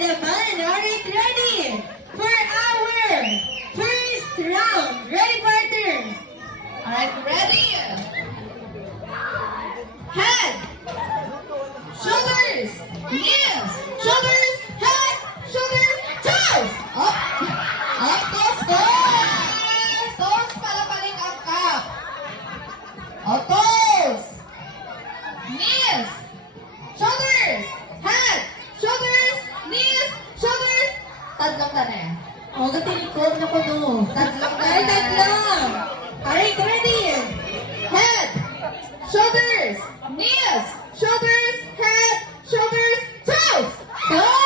naman. Alright, ready for our first round. Ready, partner? Alright, ready? Head, shoulders, knees, shoulders, head, shoulders, toes. Up, up, toes, toes. Toes, palapaling up. Up, toes. Knees, shoulders, head, shoulders, knees, shoulders. Tatlong na yan. O, gatilikod na ko no. Tatlong na Ay, yan. tatlong. Alright, ready? Head, shoulders, knees, shoulders, head, shoulders, toes. Toes.